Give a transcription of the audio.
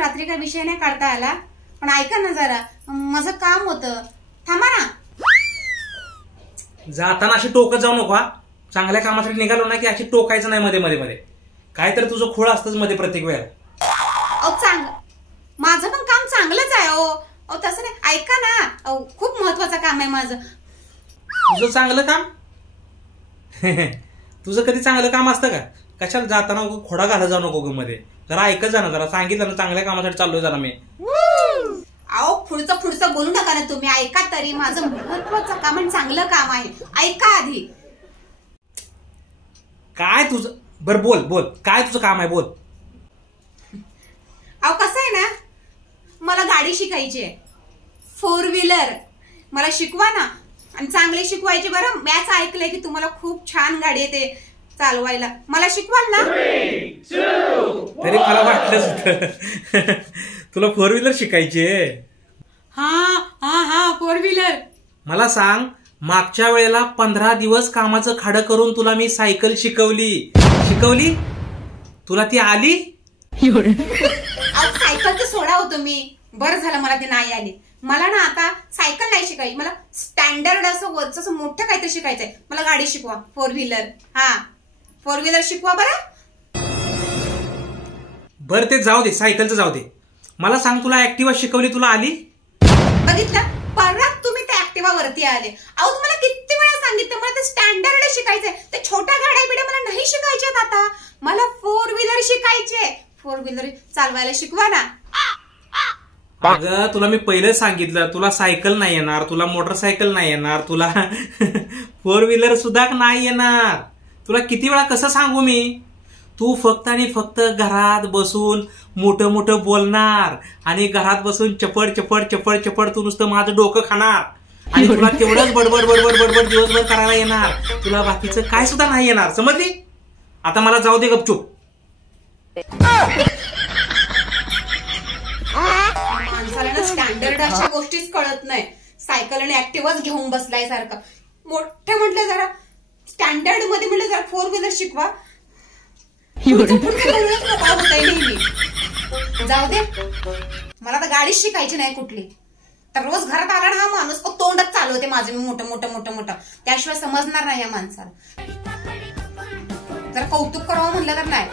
रात्री काय विषय नाही काढता आला, पण ऐका ना जरा, माझं काम होतं, थांबा ना. जाताना अशी टोकत जाऊ नको हा. चांगल्या कामासाठी निघालो ना की अशी टोकायचं नाही मध्ये मध्ये मध्ये. काय तर तुझं खोळ असतंच मध्ये प्रत्येक वेळेला. माझं पण काम चांगलंच आहे ओ. तसं नाही, ऐका ना, खूप महत्वाचं काम आहे माझं. तुझं चांगलं काम? तुझं कधी चांगलं काम असतं का? कशाला जाताना खोडा घाला जाऊ नको ग मध्ये. जरा ऐकत जा ना, जरा सांगितलं ना चांगल्या कामासाठी चाललोय जरा मी. अहो पुढचं बोलू नका ना तुम्ही, ऐका तरी. माझं महत्वाचं काम आणि चांगलं काम आहे, ऐका आधी. काय तुझं? बरं बोल बोल, काय तुझं काम आहे बोल. अहो कसं आहे ना, मला गाडी शिकायची आहे, 4 व्हीलर. मला शिकवा ना, आणि चांगले शिकवायचे बरं. मॅच ऐकलंय की तुम्हाला खूप छान गाडी येते चालवायला, मला शिकवाल ना? तरी मला वाटलंच होतं तुला 4 व्हीलर शिकायची आहे. हा 4 व्हीलर. मला सांग, मागच्या वेळेला 15 दिवस कामाचं खाडं करून तुला मी सायकल शिकवली, तुला ती आली? सायकल तर सोडा होतो मी, बरं झालं मला ती नाही आली. मला ना आता सायकल नाही शिकायची, मला स्टँडर्ड असं वरचं असं मोठं काहीतरी शिकायचंय. मला गाडी शिकवा, 4 व्हीलर. 4 व्हीलर शिकवा बरं. बरं ते जाऊ दे, सायकलचं जाऊ दे. मला सांग, तुला ऍक्टिवा शिकवली, तुला आली? बघितलं, परत तुम्ही त्या ऍक्टिवा वरती आले. अहो तुम्हाला किती वेळा सांगितलं मला ते स्टँडर्ड शिकायचंय. ते छोट्या गाड्या बिड्या मला नाही शिकायच्यात आता. मला 4 व्हीलर शिकायचे. 4 व्हीलर चालवायला शिकवा ना. अगं तुला मी पहिलेच सांगितलं, तुला सायकल नाही येणार, तुला मोटरसायकल नाही येणार, तुला 4 व्हीलर सुद्धा नाही येणार. तुला किती वेळा कसं सांगू मी? तू फक्त आणि फक्त घरात बसून मोठं मोठं बोलणार आणि घरात बसून चपड चपड चपड चपड तू नुसतं माझं डोकं खाणार आणि तुला तेवढंच बडबड बडबड बडबड दिवसभर करायला येणार. तुला बाकीचं काय सुद्धा नाही येणार, समजली? आता मला जाऊ दे गपचूप. माणसाला ना स्टँडर्ड अशा गोष्टीच कळत नाही. सायकल आणि ऍक्टिव्हाच घेऊन बसलाय सारखं. मोठे म्हटलं जरा स्टँडर्ड मध्ये म्हटलं जरा 4 व्हीलर शिकवा. जाऊ दे, मला तर गाडीच शिकायची नाही कुठली. तर रोज घरात आला ना हा माणूस तोंडच चालवते माझं मी मोठं मोठं मोठं मोठं. त्याशिवाय समजणार नाही या माणसाला. जर कौतुक करावं म्हणलं तर नाही.